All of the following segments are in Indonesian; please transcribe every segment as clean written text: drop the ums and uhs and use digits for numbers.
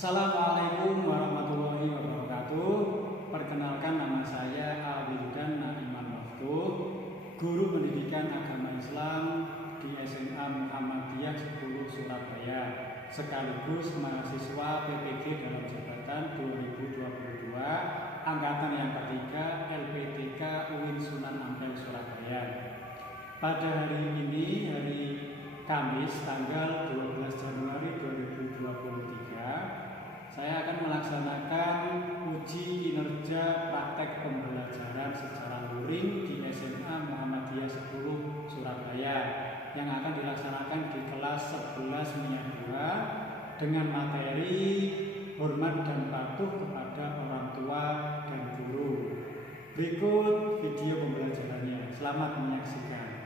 Assalamualaikum warahmatullahi wabarakatuh. Perkenalkan, nama saya Al-Wildan Na'iman Waftu, guru pendidikan agama Islam di SMA Muhammadiyah 10 Surabaya, sekaligus mahasiswa PPG dalam jabatan 2022 angkatan yang ketiga LPTK UIN Sunan Ampel Surabaya. Pada hari ini, hari Kamis tanggal 12 Januari 2023, saya akan melaksanakan uji kinerja praktek pembelajaran secara luring di SMA Muhammadiyah 10 Surabaya yang akan dilaksanakan di kelas 11 MIA 2 dengan materi hormat dan patuh kepada orang tua dan guru. Berikut video pembelajarannya. Selamat menyaksikan.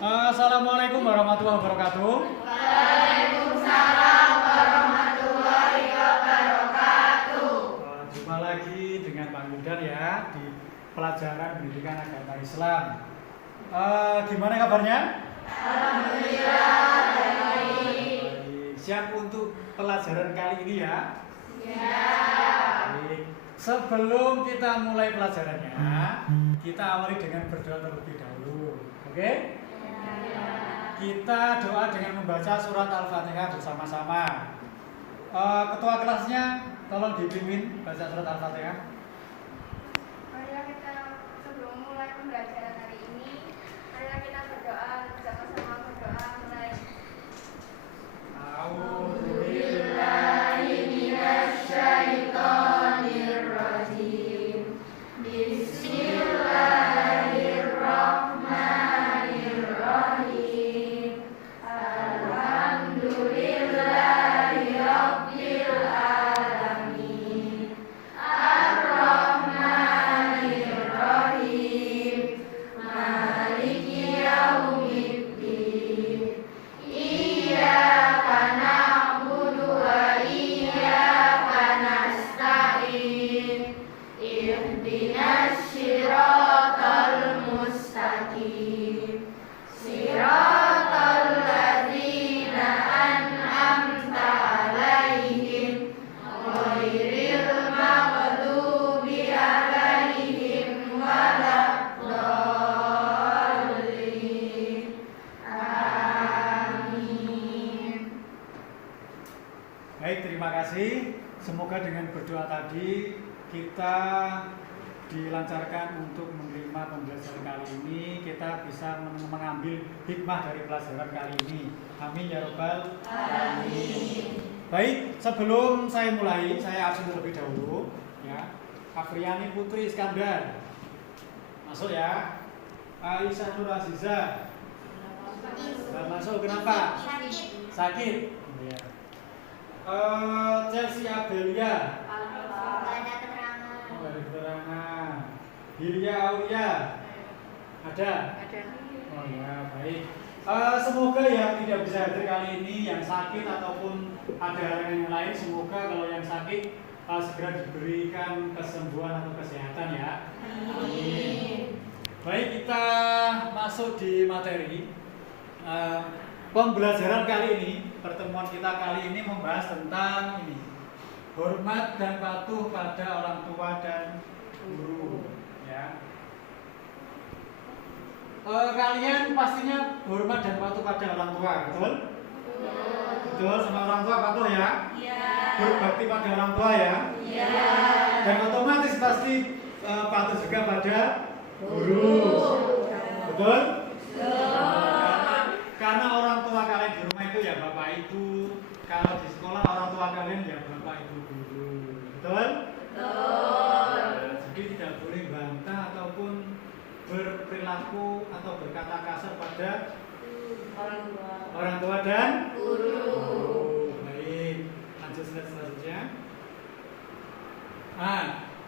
Assalamualaikum warahmatullahi wabarakatuh. Waalaikumsalam warahmatullahi wabarakatuh. Jumpa lagi dengan Pak Wildan ya di pelajaran pendidikan agama Islam. Gimana kabarnya? Alhamdulillah baik. Siap untuk pelajaran kali ini ya? Ya. Baik. Sebelum kita mulai pelajarannya, kita awali dengan berdoa terlebih dahulu. Oke? Kita doa dengan membaca surat Al-Fatihah bersama-sama. Ketua kelasnya tolong dipimpin baca surat Al-Fatihah. Marilah kita sebelum mulai pembelajaran hari ini, marilah kita berdoa bersama-sama. Berdoa mulai. A'udzubillahi minasyaitonirrajim. Bismillahirrahmanirrahim. Alhamdulillahi rabbil alamin. Ar-Rahmanir-Rahim. Maliki yaumiddin. Iyyaka na'budu wa iyyaka nasta'in. Ihdinas siratal mustaqim. Siratal ladzina an'amta 'alaihim ghairil maghdubi 'alaihim waladdallin. Amin. Baik, terima kasih. Semoga dengan berdoa tadi kita dilancarkan untuk menerima pembelajaran kali ini. Kita bisa mengambil hikmah dari pelajaran kali ini. Amin ya robbal alamin. Baik, sebelum saya mulai, saya absen terlebih dahulu ya. Afriani Putri Iskandar masuk ya. Aisyah Nur Aziza nggak masuk, kenapa? Sakit ya. Chelsea Abelia dari keterangan. Hilya Aulia ada? Oh ya, baik. Semoga yang tidak bisa hadir kali ini, yang sakit ataupun ada hal yang lain, semoga kalau yang sakit segera diberikan kesembuhan atau kesehatan ya. Amin. Baik, kita masuk di materi. Pembelajaran kali ini, pertemuan kita kali ini membahas tentang ini, hormat dan patuh pada orang tua dan guru ya. Kalian pastinya hormat dan patuh pada orang tua, betul? Betul, sama orang tua patuh ya? Iya. Berbakti pada orang tua ya? Iya. Dan otomatis pasti patuh juga pada guru. Betul? Karena orang tua kalian di rumah itu ya bapak ibu, kalau di sekolah orang tua kalian ya bapak ibu guru, betul? Jadi tidak boleh bantah ataupun berperilaku atau berkata kasar pada orang tua dan guru. Baik, lanjut slide selanjutnya.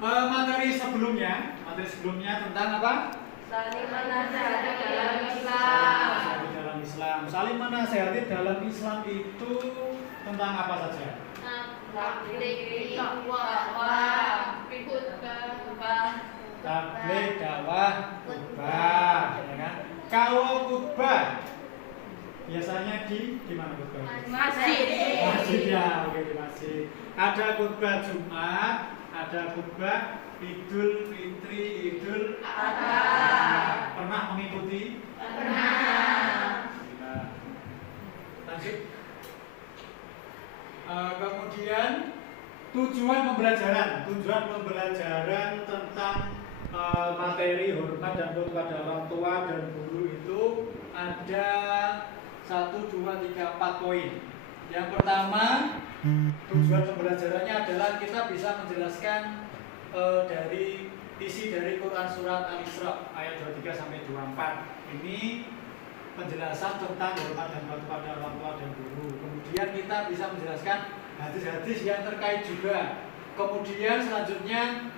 Materi sebelumnya tentang apa? Saling menasihati dalam Islam. Dalam Islam. Saling menasihati dalam Islam itu tentang apa saja? Tabligh, dakwah, khutbah. Tabligh, dakwah, khutbah, ya kan? Kalau khutbah Biasanya di mana khutbah? Masjid. Masjid ya, oke di masjid. Ada khutbah Jumat, ada khutbah Idul Fitri, Idul Adha. Pernah mengikuti? Pernah. Nah, lanjut. Kemudian tujuan pembelajaran tentang materi hormat dan patuh pada orang tua dan guru itu ada 1, 2, 3, 4 poin. Yang pertama, tujuan pembelajarannya adalah kita bisa menjelaskan dari isi dari Quran surat Al-Isra ayat 23 sampai 24. Ini penjelasan tentang hormat dan patuh pada orang tua dan guru. Kemudian kita bisa menjelaskan hadis-hadis yang terkait juga. Kemudian selanjutnya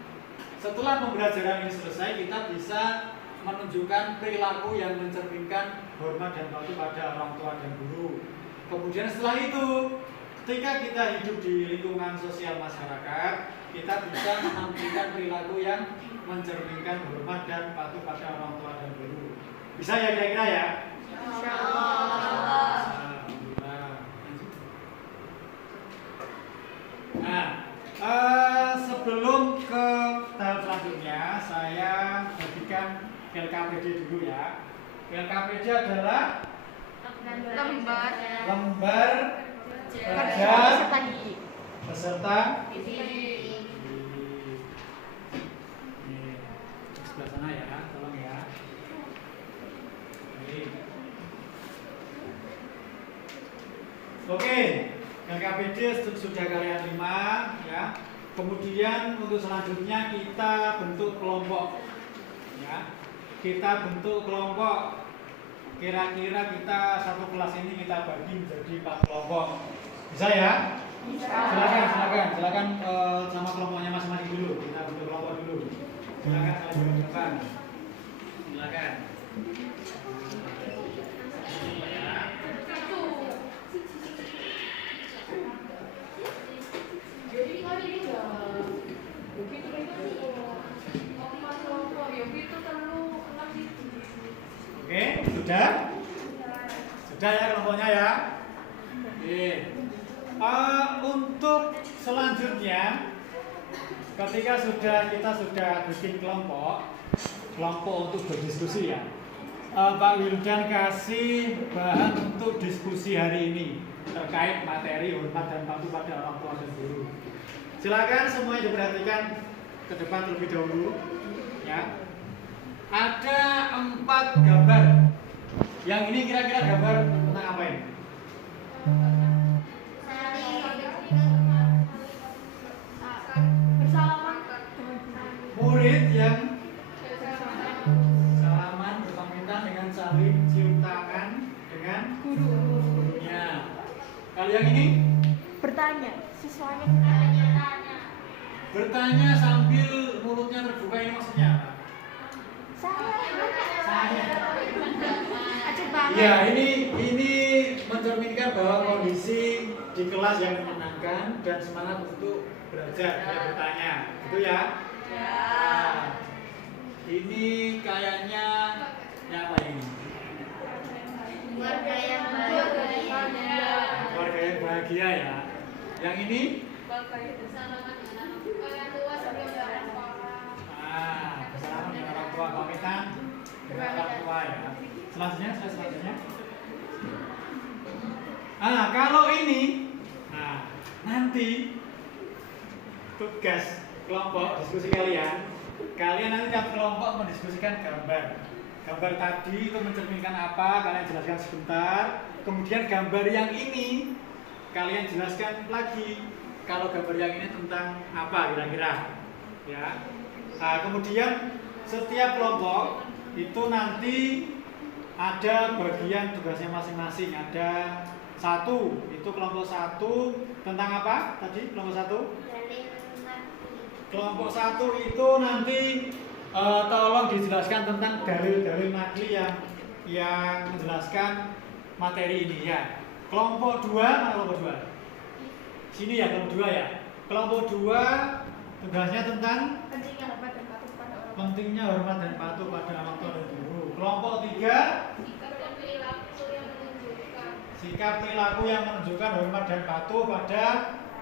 setelah pembelajaran ini selesai, kita bisa menunjukkan perilaku yang mencerminkan hormat dan patuh pada orang tua dan guru. Kemudian setelah itu, ketika kita hidup di lingkungan sosial masyarakat, kita bisa menampilkan perilaku yang mencerminkan hormat dan patuh pada orang tua dan guru. Bisa ya kira-kira ya? Insyaallah. Nah, sebelum ke tahap selanjutnya, saya bagikan LKPD dulu ya. LKPD adalah lembar kerja peserta didik. Ini sebelah sana ya, tolong ya. Oke, LKPD sudah kalian terima ya. Kemudian untuk selanjutnya kita bentuk kelompok ya. Kita bentuk kelompok. Kira-kira kita satu kelas ini kita bagi menjadi 4 kelompok. Bisa ya? Bisa. Silakan sama kelompoknya masing-masing dulu. Kita bentuk kelompok dulu. Silakan. Silakan. Oke, sudah? Sudah ya kelompoknya ya? Oke. Untuk selanjutnya, ketika kita sudah bikin kelompok untuk berdiskusi ya. Pak Wildan kasih bahan untuk diskusi hari ini terkait materi hormat dan patuh pada orang tua dan guru. Silakan semuanya diperhatikan ke depan terlebih dahulu ya. Ada 4 gambar. Yang ini kira-kira gambar tentang apa ini? Murid yang salaman berpamitan dengan saling cium tangan dengan gurunya. Kalau yang ini? Bertanya, siswanya bertanya sambil mulutnya terbuka, ini maksudnya apa? Saya. Ya, ini mencerminkan bahwa kondisi di kelas yang menyenangkan dan semangat untuk belajar dan bertanya. Itu ya? Ya. Nah, ini kayaknya apa ini? Keluarga yang bahagia. Keluarga yang bahagia ya. Yang ini? Bersalaman dengan orang tua, pamitan dengan orang tua ya. Selanjutnya. Kalau ini, nanti tugas kelompok diskusi kalian nanti tiap kelompok mendiskusikan gambar. Gambar tadi itu mencerminkan apa, kalian jelaskan sebentar. Kemudian gambar yang ini kalian jelaskan lagi. Kalau gambar yang ini tentang apa kira-kira? Ya. Kemudian setiap kelompok itu nanti ada bagian tugasnya masing-masing. Ada 1, itu kelompok 1 tentang apa tadi? Kelompok 1? Kelompok 1 itu nanti tolong dijelaskan tentang dalil-dalil nakli yang menjelaskan materi ini ya. Kelompok 2, mana kelompok 2? Sini ya, kelompok 2 ya. Kelompok 2 tugasnya tentang pentingnya hormat dan patuh pada orang tua dan guru. Kelompok 3 sikap perilaku yang menunjukkan hormat dan patuh pada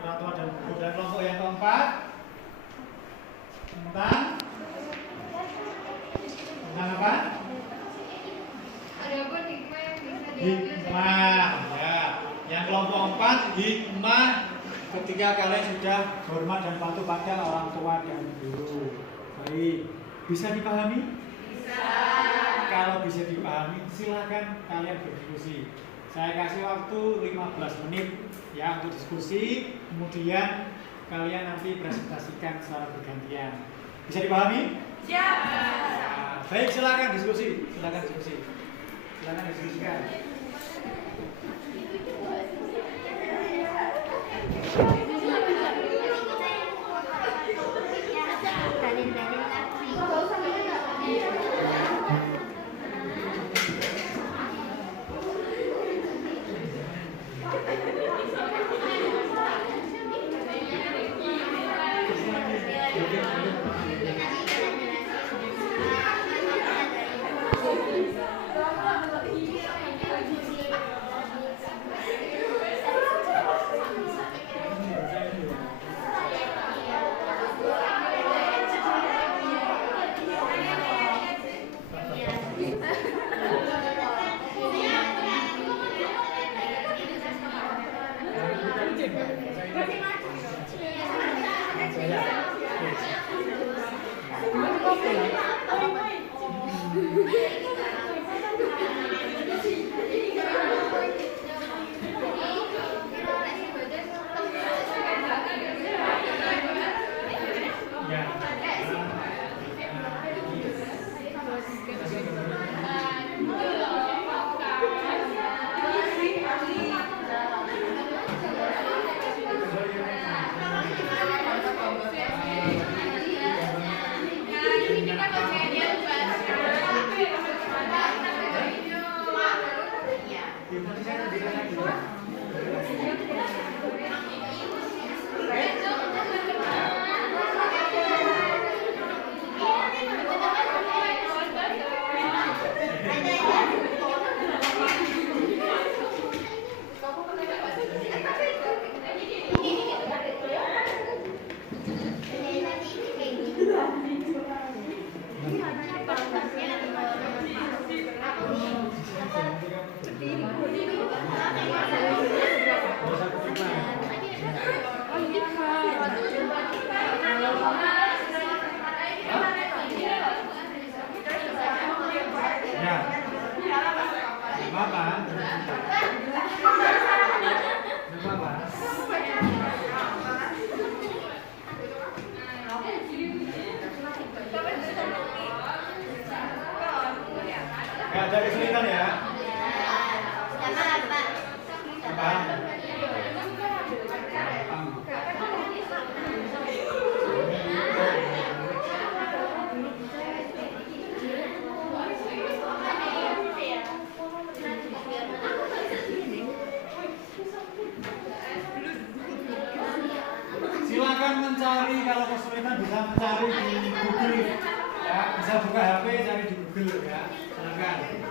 peraturan dan hukum. Dan kelompok yang keempat tentang apa? Adapun hikmah yang bisa Hikmah, ya. Yang kelompok 4 hikmah ketika kalian sudah hormat dan patuh pada orang tua dan guru. Baik, bisa dipahami? Bisa. Kalau bisa dipahami, silakan kalian berdiskusi. Saya kasih waktu 15 menit ya untuk diskusi, kemudian kalian nanti presentasikan secara bergantian. Bisa dipahami? Siap. Nah, baik, silakan diskusi. Silakan diskusi. Silakan diskusikan. Gak ada kesulitan ya? Silakan mencari, kalau kesulitan bisa mencari di Google ya, bisa buka HP cari di Google ya, silakan.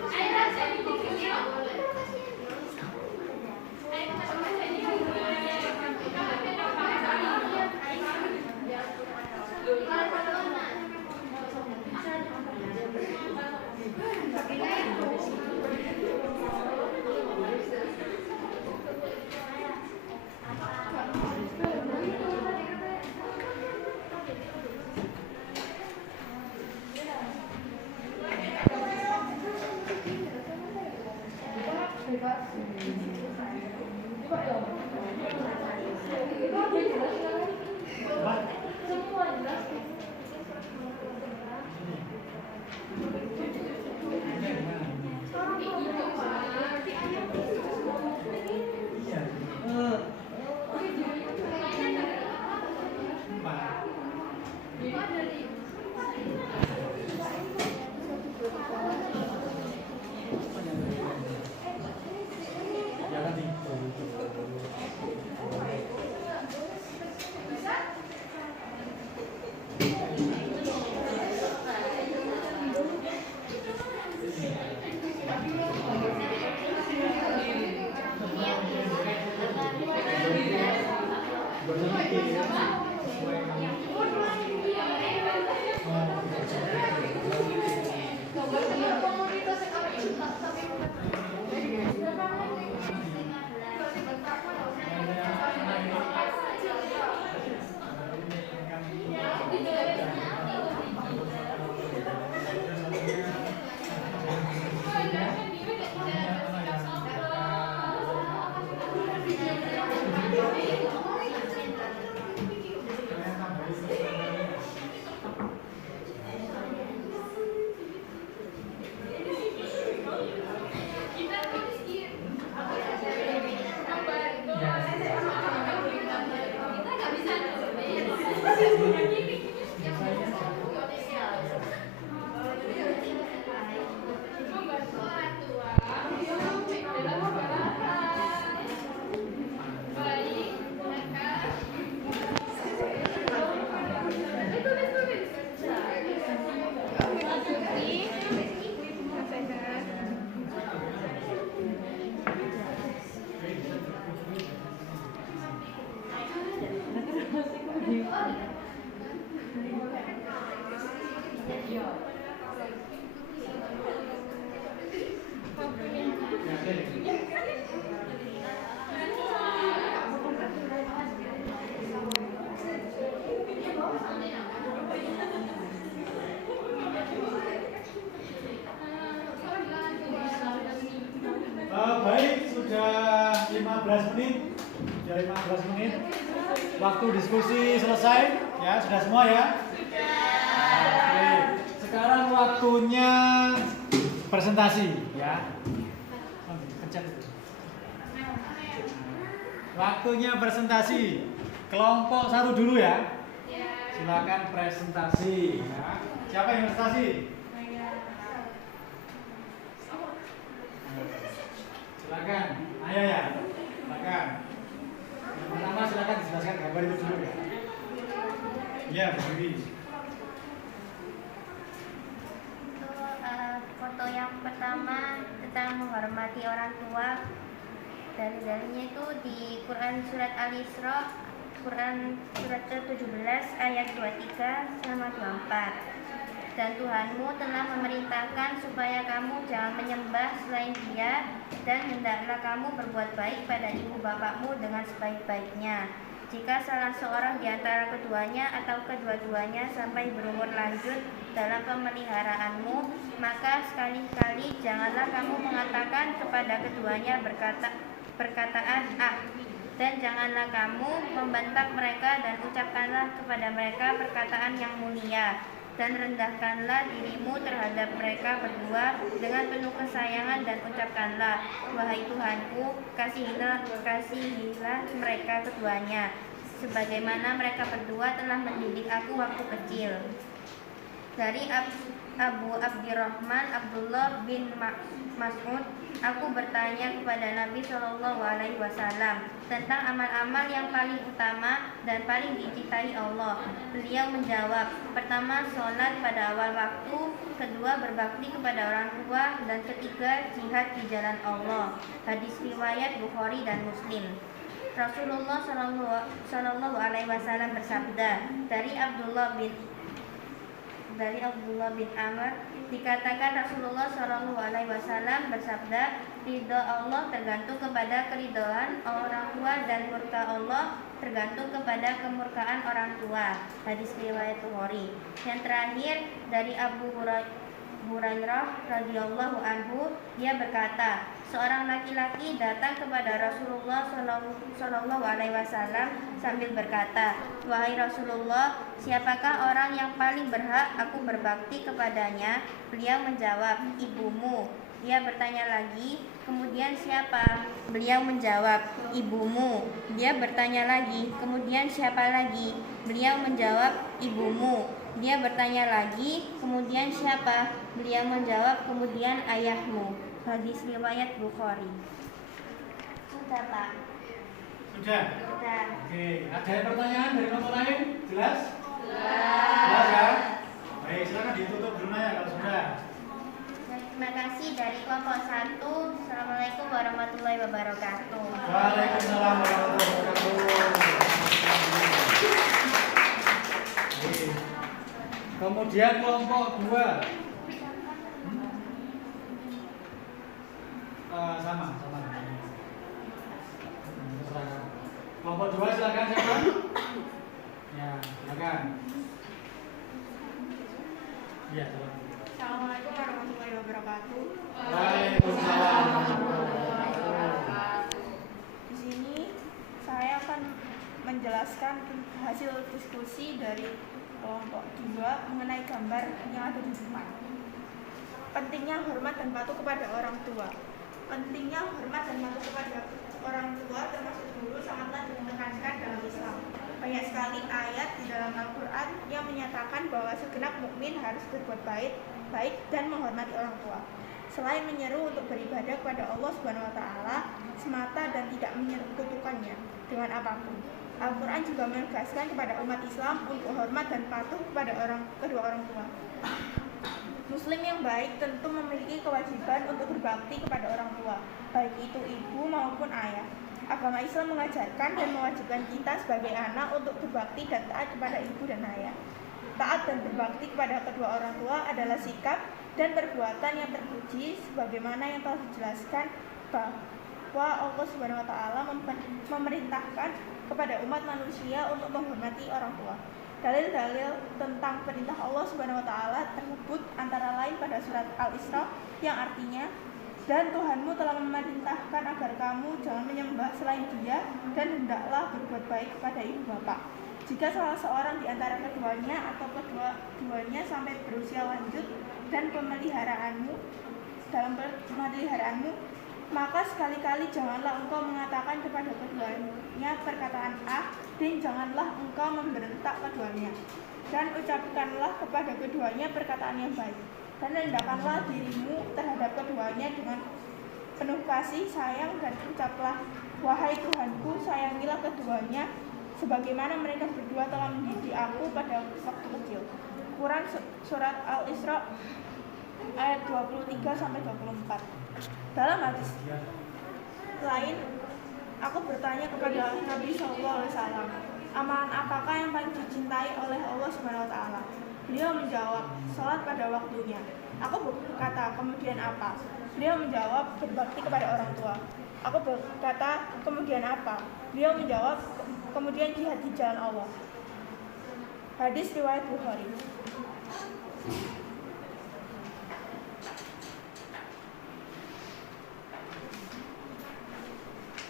Baik, sudah 15 menit. Sudah 15 menit. Waktu diskusi selesai, ya, sudah semua ya? Oke. Sekarang waktunya presentasi, ya. Pencet itu. Waktunya presentasi. Kelompok 1 dulu ya. Silakan presentasi, ya. Siapa yang presentasi? Silakan, Ayah ya. Silakan. Yang pertama silakan dijelaskan gambar itu dulu ya. Iya, berdiri. Foto yang pertama tentang menghormati orang tua. Dalilnya itu di Quran surat Al-Isra, Quran surat ke-17 ayat 23 sama 24. Dan Tuhanmu telah memerintahkan supaya kamu jangan menyembah selain Dia, dan hendaklah kamu berbuat baik pada ibu bapakmu dengan sebaik-baiknya. Jika salah seorang di antara keduanya atau kedua-duanya sampai berumur lanjut dalam pemeliharaanmu, maka sekali-kali janganlah kamu mengatakan kepada keduanya perkataan dan janganlah kamu membentak mereka, dan ucapkanlah kepada mereka perkataan yang mulia. Dan rendahkanlah dirimu terhadap mereka berdua dengan penuh kesayangan, dan ucapkanlah, wahai Tuhanku, kasihilah mereka keduanya, sebagaimana mereka berdua telah mendidik aku waktu kecil. Dari Abu Abdurrahman Abdullah bin Mas'ud, aku bertanya kepada Nabi SAW tentang amal-amal yang paling utama dan paling dicintai Allah. Beliau menjawab, pertama sholat pada awal waktu, kedua berbakti kepada orang tua, dan ketiga jihad di jalan Allah. Hadis riwayat Bukhari dan Muslim. Rasulullah SAW bersabda, dari Abdullah bin Amr dikatakan Rasulullah SAW bersabda, ridha Allah tergantung kepada keridhaan orang tua, dan murka Allah tergantung kepada kemurkaan orang tua. Hadis riwayat Bukhari. Yang terakhir dari Abu Hurairah radhiyallahu anhu, dia berkata, seorang laki-laki datang kepada Rasulullah SAW sambil berkata, wahai Rasulullah, siapakah orang yang paling berhak aku berbakti kepadanya? Beliau menjawab, ibumu. Dia bertanya lagi, kemudian siapa? Beliau menjawab, ibumu. Dia bertanya lagi, kemudian siapa lagi? Beliau menjawab, ibumu. Dia bertanya lagi, kemudian siapa? Beliau menjawab, kemudian ayahmu. Hadis riwayat Bukhari. Sudah, Pak. Sudah? Sudah. Oke, ada pertanyaan dari kelompok lain? Jelas? Jelas ya? Baik, silakan ditutup dulu ya kalau sudah. Terima kasih dari kelompok 1. Assalamualaikum warahmatullahi wabarakatuh. Waalaikumsalam warahmatullahi wabarakatuh. Kemudian kelompok 2. Sama. Kelompok 2 silakan siapa? Ya, silakan. Iya, silakan. Assalamualaikum warahmatullahi wabarakatuh. Waalaikumsalam. Di sini saya akan menjelaskan hasil diskusi dari kelompok 2 mengenai gambar yang ada di depan. Pentingnya hormat dan patuh kepada orang tua. Pentingnya hormat dan patuh kepada orang tua termasuk guru sangatlah ditekankan dalam Islam. Banyak sekali ayat di dalam Al-Quran yang menyatakan bahwa segenap mukmin harus berbuat baik dan menghormati orang tua. Selain menyeru untuk beribadah kepada Allah Subhanahu wa taala semata dan tidak menyekutukannya dengan apapun. Al-Quran juga menegaskan kepada umat Islam untuk hormat dan patuh kepada kedua orang tua. Muslim yang baik tentu memiliki kewajiban untuk berbakti kepada orang tua, baik itu ibu maupun ayah. Agama Islam mengajarkan dan mewajibkan kita sebagai anak untuk berbakti dan taat kepada ibu dan ayah. Taat dan berbakti kepada kedua orang tua adalah sikap dan perbuatan yang terpuji sebagaimana yang telah dijelaskan bahwa Allah Subhanahu wa taala memerintahkan kepada umat manusia untuk menghormati orang tua. Dalil-dalil tentang perintah Allah Subhanahu wa taala tersebut antara lain pada surat Al-Isra yang artinya, dan Tuhanmu telah memerintahkan agar kamu jangan menyembah selain Dia dan hendaklah berbuat baik kepada ibu bapak. Jika salah seorang di antara keduanya atau kedua-duanya sampai berusia lanjut dan dalam pemeliharaanmu, maka sekali-kali janganlah engkau mengatakan kepada keduanya perkataan dan janganlah engkau memberontak keduanya, dan ucapkanlah kepada keduanya perkataan yang baik, dan rendahkanlah dirimu terhadap keduanya dengan penuh kasih sayang, dan ucaplah, wahai Tuhanku, sayangilah keduanya sebagaimana mereka berdua telah mendidik aku pada waktu kecil. Quran surat Al-Isra ayat 23-24. Dalam hadis lain, aku bertanya kepada Nabi SAW, amalan apakah yang paling dicintai oleh Allah Subhanahu wa taala? Beliau menjawab, salat pada waktunya. Aku berkata, kemudian apa? Beliau menjawab, berbakti kepada orang tua. Aku berkata, kemudian apa? Beliau menjawab, kemudian jihad di jalan Allah. Hadis riwayat Bukhari.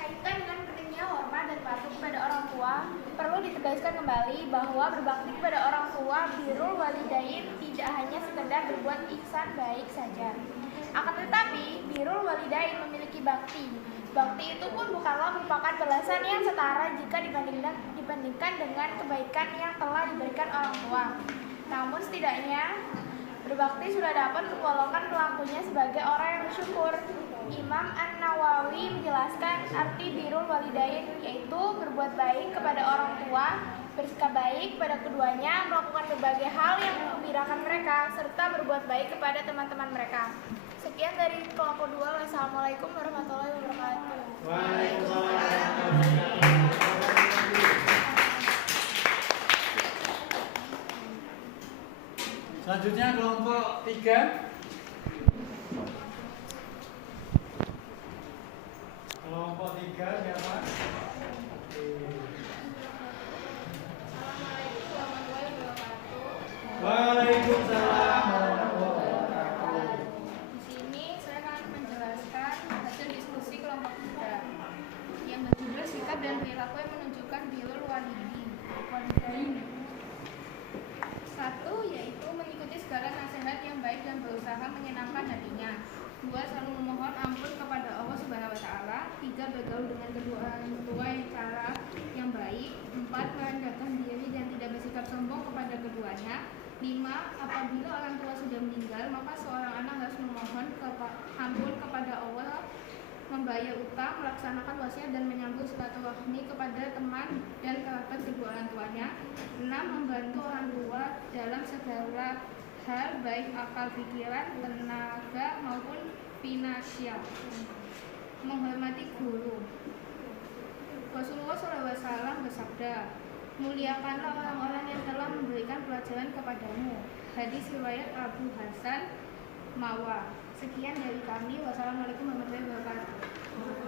Kaitan dengan pentingnya hormat dan patuh kepada orang tua, perlu ditegaskan kembali bahwa berbakti kepada orang tua, birrul walidain, tidak hanya sekedar berbuat ihsan baik saja. Akan tetapi, birrul walidain memiliki bakti. Bakti itu pun bukanlah merupakan balasan yang setara jika dibandingkan dengan kebaikan yang telah diberikan orang tua. Namun setidaknya berbakti sudah dapat menggolongkan pelakunya sebagai orang yang bersyukur. Imam An-Nawawi menjelaskan arti birrul walidain, yaitu berbuat baik kepada orang tua, bersikap baik pada keduanya, melakukan berbagai hal yang menggembirakan mereka, serta berbuat baik kepada teman-teman mereka. Sekian dari kelompok 2. Wassalamualaikum warahmatullahi wabarakatuh. Selanjutnya kelompok 3. Kelompok 3 siapa? Waalaikumsalam warahmatullahi wabarakatuh. Di sini saya akan menjelaskan hasil diskusi kelompok 3 yang berjudul sikap dan perilaku yang menunjukkan birrul walidain. 1. Yaitu mengikuti segala nasihat yang baik dan berusaha menyenangkan hatinya. 2. Selalu memohon ampun kepada Allah Subhanahu wa taala. 3. Bergaul dengan kedua orang tua yang cara yang baik. 4. Merendahkan diri dan tidak bersikap sombong kepada keduanya. 5. Apabila orang tua sudah meninggal, maka seorang anak harus memohon ampun kepada Allah, membayar utang, melaksanakan wasiat dan menyambung silaturahmi kepada teman dan kerabat kedua orang tuanya. 6. Membantu orang tua dalam segala hal, baik akal pikiran, tenaga maupun finansial. Menghormati guru. Rasulullah SAW bersabda, muliakanlah orang-orang yang telah memberikan pelajaran kepadamu. Hadis riwayat Abu Hasan Mawa. Sekian dari kami. Wassalamualaikum warahmatullahi wabarakatuh.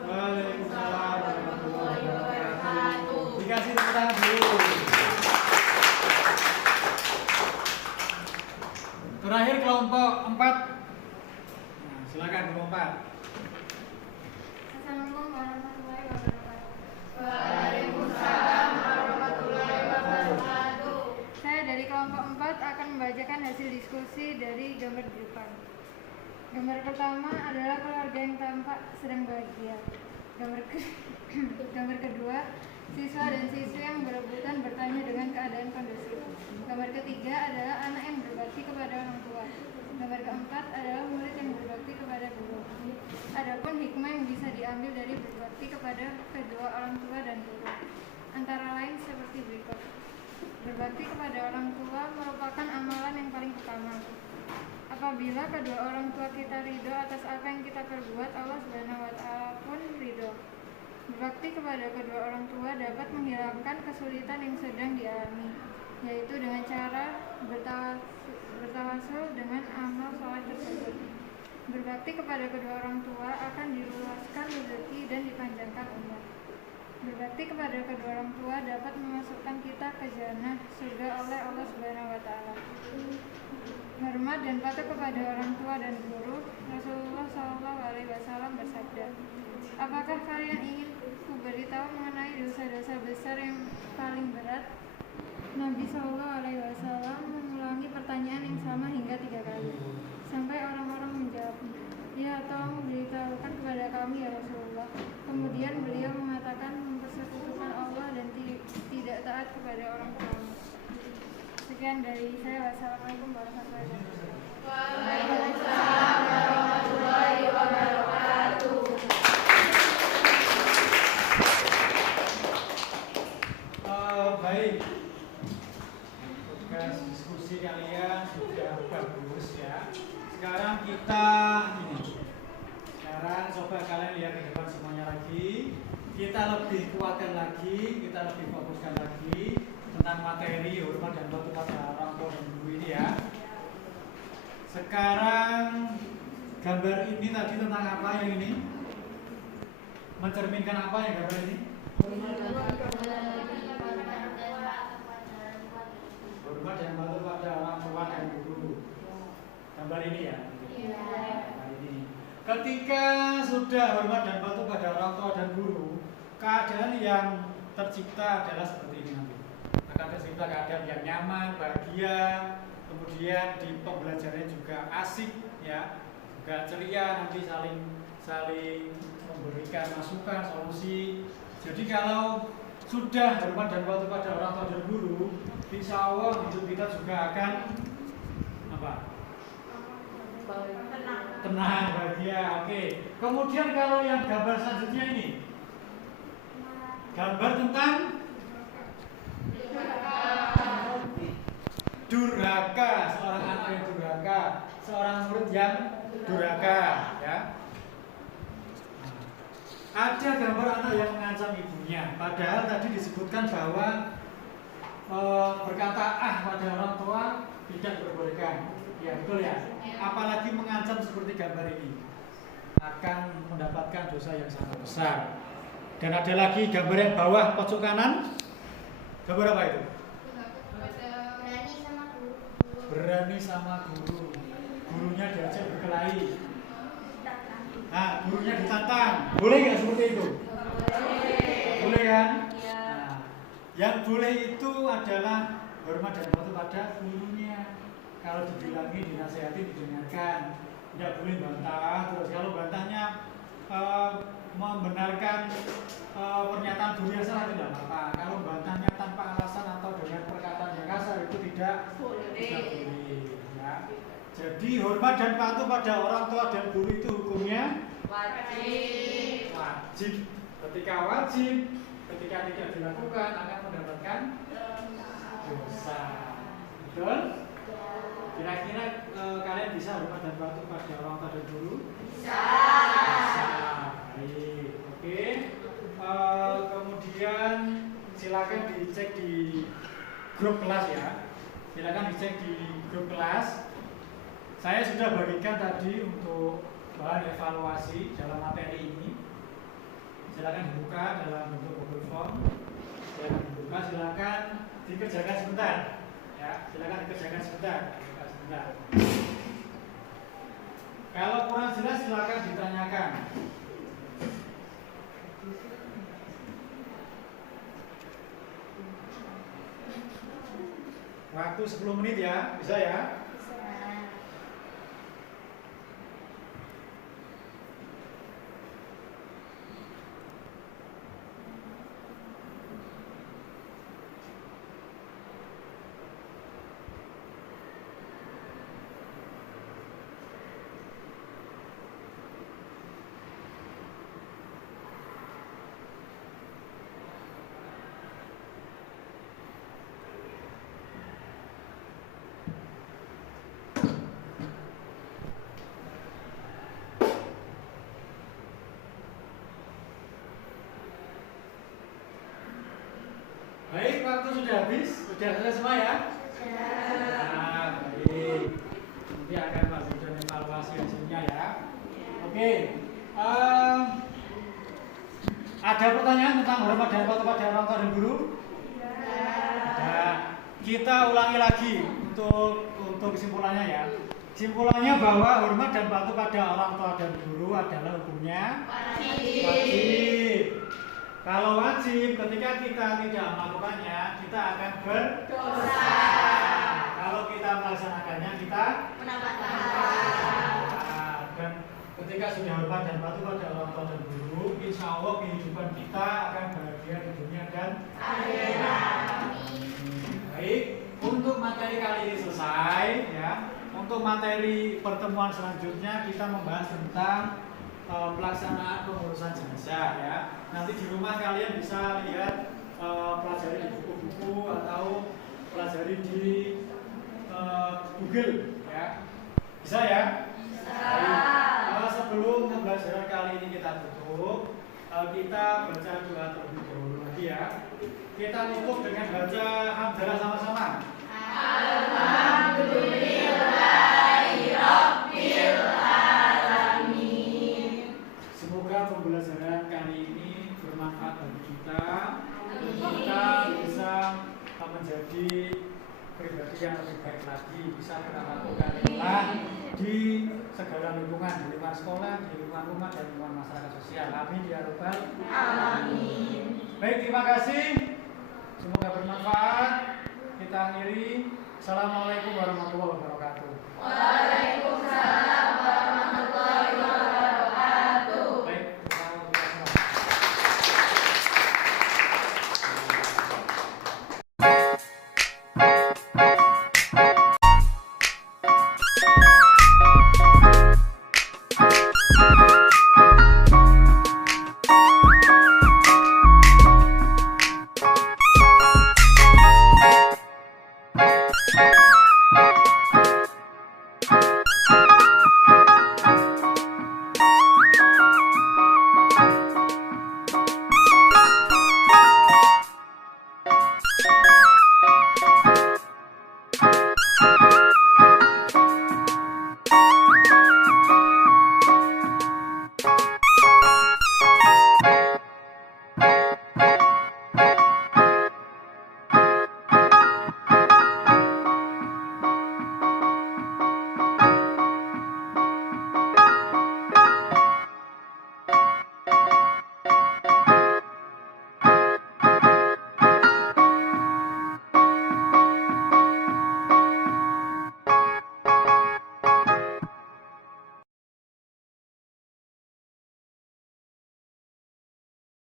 Waalaikumsalam warahmatullahi wabarakatuh. Dikasih tepuk tangan dulu. Terakhir kelompok 4. Nah, silakan kelompok 4. Assalamualaikum warahmatullahi wabarakatuh. Waalaikumsalam warahmatullahi wabarakatuh. Saya dari kelompok 4 akan membacakan hasil diskusi dari gambar di depan. Gambar pertama adalah keluarga yang tampak sedang bahagia. Gambar kedua, siswa dan siswi yang berebutan bertanya dengan keadaan kondusif. Gambar ketiga adalah anak yang berbakti kepada orang tua. Gambar keempat adalah murid yang berbakti kepada guru. Adapun hikmah yang bisa diambil dari berbakti kepada kedua orang tua dan guru, antara lain seperti berikut. Berbakti kepada orang tua merupakan amalan yang paling utama. Apabila kedua orang tua kita ridho atas apa yang kita perbuat, Allah Subhanahu wa taala pun ridho. Berbakti kepada kedua orang tua dapat menghilangkan kesulitan yang sedang dialami, yaitu dengan cara bertawasul dengan amal soleh tersebut. Berbakti kepada kedua orang tua akan diluaskan Berbakti kepada kedua orang tua dapat memasukkan kita ke jannah surga oleh Allah Subhanahu wa taala. Hormat dan patuh kepada orang tua dan guru. Rasulullah SAW bersabda, apakah kalian ingin kuberitahu mengenai dosa-dosa besar yang paling berat? Nabi SAW mengulangi pertanyaan yang sama hingga 3 kali, sampai orang-orang menjawab, ya tolong beritahukan kepada kami ya Rasulullah. Kemudian beliau mengatakan mempersekutukan Allah dan tidak taat kepada orang tua. Sekian dari saya. Wassalamualaikum warahmatullahi wabarakatuh. Waalaikumsalam warahmatullahi wabarakatuh. Baik, tugas diskusi kalian sudah bagus ya. Sekarang kita sekarang coba kalian lihat ke depan semuanya lagi. Kita lebih kuatkan lagi, kita lebih fokuskan lagi tentang materi hormat dan patuh pada orang tua dan guru ini ya. Sekarang gambar ini tadi tentang apa yang ini? Mencerminkan apa yang gambar ini? Hormat dan patuh pada orang tua dan guru. Gambar ini ya. Gambar ini. Ketika sudah hormat dan patuh pada orang tua dan guru, keadaan yang tercipta adalah seperti ini nanti. Akan tercipta keadaan yang nyaman, bahagia, kemudian di pembelajarannya juga asik ya, juga ceria, nanti saling memberikan masukan, solusi. Jadi kalau sudah hormat dan patuh pada orang tua dan guru, insya Allah hidup kita juga akan apa? Tenang, bahagia. Oke. Kemudian kalau yang gambar selanjutnya ini, gambar tentang durhaka, seorang anak yang durhaka, seorang murid yang durhaka, ya. Ada gambar anak yang mengancam ibunya, padahal tadi disebutkan bahwa berkata pada orang tua tidak diperbolehkan. Ya betul ya. Apalagi mengancam seperti gambar ini akan mendapatkan dosa yang sangat besar. Dan ada lagi gambar yang bawah pojok kanan. Gambar apa itu? Berani sama guru. Gurunya diajak berkelahi. Nah, gurunya ditantang. Boleh nggak seperti itu? Boleh kan? Nah, yang boleh itu adalah hormat dan patuh pada gurunya. Kalau dibilangi, dinasihati, didengarkan. Tidak boleh bantah. Terus kalau bantahnya membenarkan pernyataan guru yang salah tidak apa-apa. Kalau bantahnya tanpa alasan atau dengan perkataan yang kasar itu tidak boleh. Ya. Jadi hormat dan patuh pada orang tua dan guru itu hukumnya wajib. Wajib. Ketika wajib, ketika tidak dilakukan akan mendapatkan dosa. Betul? Kira-kira kalian bisa hormat dan patuh pada orang tua dan guru? Bisa. Baik. Oke. Kemudian silakan dicek di grup kelas ya. Silakan dicek di grup kelas. Saya sudah bagikan tadi untuk bahan evaluasi dalam materi ini. Silakan dibuka dalam bentuk Google Form. Silakan dibuka, silakan dikerjakan sebentar. Ya, silakan dikerjakan sebentar. Kalau kurang jelas silakan ditanyakan. Waktu 10 menit ya, bisa ya? Baik, waktu sudah habis, sudah selesai semua ya? Nah, baik. Nanti akan melakukan evaluasi hasilnya ya. Oke. Ada pertanyaan tentang hormat dan patuh pada orang tua dan guru? Ada. Kita ulangi lagi untuk kesimpulannya ya. Kesimpulannya bahwa hormat dan patuh pada orang tua dan guru adalah hukumnya wajib. Kalau wajib, ketika kita tidak melakukannya, kita akan berdosa. Kalau kita melaksanakannya, kita mendapat pahala. Dan ketika sudah hormat dan patuh pada orang tua dan guru, insya Allah kehidupan kita akan bahagia di dunia dan akhirat. Baik, untuk materi kali ini selesai ya. Untuk materi pertemuan selanjutnya kita membahas tentang pelaksanaan pengurusan jenazah ya. Nanti di rumah kalian bisa lihat pelajari di buku-buku atau pelajari di Google ya. Bisa ya? Bisa. Sebelum pembelajaran kali ini kita tutup, kita baca doa terlebih dahulu lagi ya. Kita tutup dengan baca hamdalah sama-sama. Alhamdulillahirabbil alamin. Semoga pembelajaran kali ini bermanfaat bagi kita. Kita bisa menjadi pribadi yang lebih baik lagi, bisa melakukan iman di segala lingkungan, di lingkungan sekolah, di lingkungan rumah, dan lingkungan masyarakat sosial. Amin ya rabbal alamin. Baik, terima kasih. Semoga bermanfaat. Kita akhiri. Assalamualaikum warahmatullahi wabarakatuh. Waalaikumsalam.